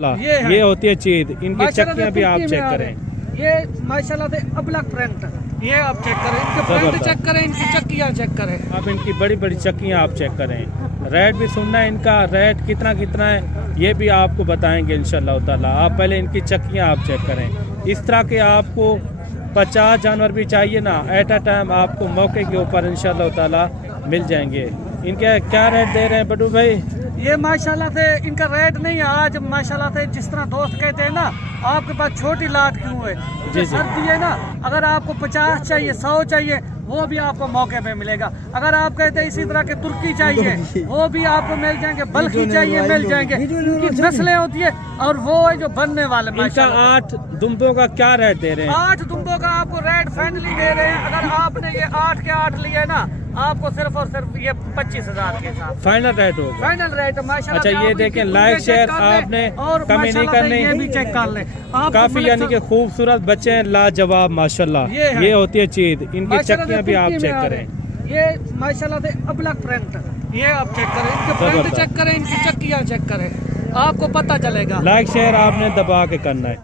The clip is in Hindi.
ये होती है चीज, इनकी चक्कियां भी आप चेक करें। ये माशाल्लाह से अबलग फ्रंट, ये आप चेक करें, इनके फ्रंट चेक करें, इनकी चक्कियां चेक करें। आप इनकी बड़ी बड़ी चक्कियां आप चेक करें। रेट भी सुनना है, इनका रेट कितना कितना है ये भी आपको बताएंगे इंशाल्लाह ताला। आप पहले इनकी चक्कियां आप चेक करें। इस तरह के आपको 50 जानवर भी चाहिए ना, एट अ टाइम आपको मौके के ऊपर इंशाल्लाह ताला मिल जाएंगे। इनके क्या रेट दे रहे हैं बड़ू भाई? ये माशाल्लाह से इनका रेट नहीं है आज, माशाल्लाह से जिस तरह दोस्त कहते हैं ना, आपके पास छोटी लाट क्यों है, जी। सर्दी है ना, अगर आपको 50 चाहिए 100 चाहिए वो भी आपको मौके पे मिलेगा। अगर आप कहते हैं इसी तरह के तुर्की चाहिए वो भी आपको मिल जाएंगे, बल्कि चाहिए मिल जाएंगे। इनकी नस्लें होती है और वो है जो बनने वाले। इनका 8 दुम्बों का क्या रेट दे रहे हैं? 8 दुम्बों का आपको रेट फाइनली दे रहे हैं। अगर आपने ये 8 के 8 लिए ना, आपको सिर्फ और सिर्फ ये 25,000 के साथ फाइनल रेट होगा। फाइनल रेट माशाल्लाह। अच्छा ये देखें, लाइक शेयर आपने और कमी नहीं करनी। ये भी चेक कर ले आप, काफी यानी कि खूबसूरत बच्चे हैं, लाजवाब माशाल्लाह। ये होती है चीज, इनकी चक्कियां भी आप चेक करें। ये माशाल्लाह से अबलग फ्रंट, ये आप चेक करें, इनके फ्रंट चेक करें, इनकी चक्कियां चेक करें, आपको पता चलेगा। लाइक शेयर आपने दबा के करना है।